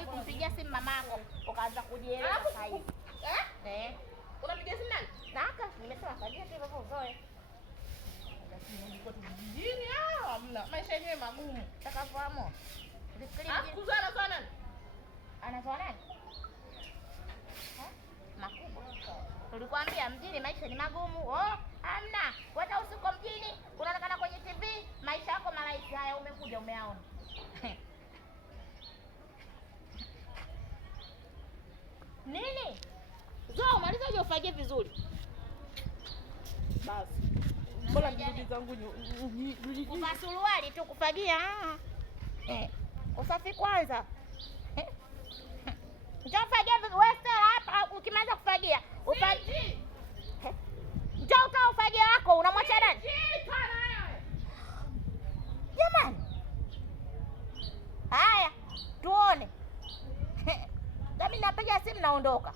Umewahi kumpigia simu mamako ukaanza kujieleza sasa hivi? Unapigia simu nani? Naka, nimesema fanyia ndivyo uzoe. Niko kijijini hamna. Maisha yenyewe magumu. Utakafahamu. Kuzana sana. Anazoa nani? Makubwa. Tulikwambia mjini maisha ni magumu. Hamna. Hata usiko mjini, unaonekana kwenye TV, maisha yako malaisi haya umekuja umeaona. Nini? Zoa umalizaje ufagie vizuri? Basi. Mbona nirudi zangu Kuvaa suruali tu kufagia. Usafi kwanza. Njoo fagia wewe hapa ukimaliza kufagia. Ufagie. Njoo utoa ufagia wako unamwacha nani? Jamani. Haya, tuone. Mimi napiga simu naondoka.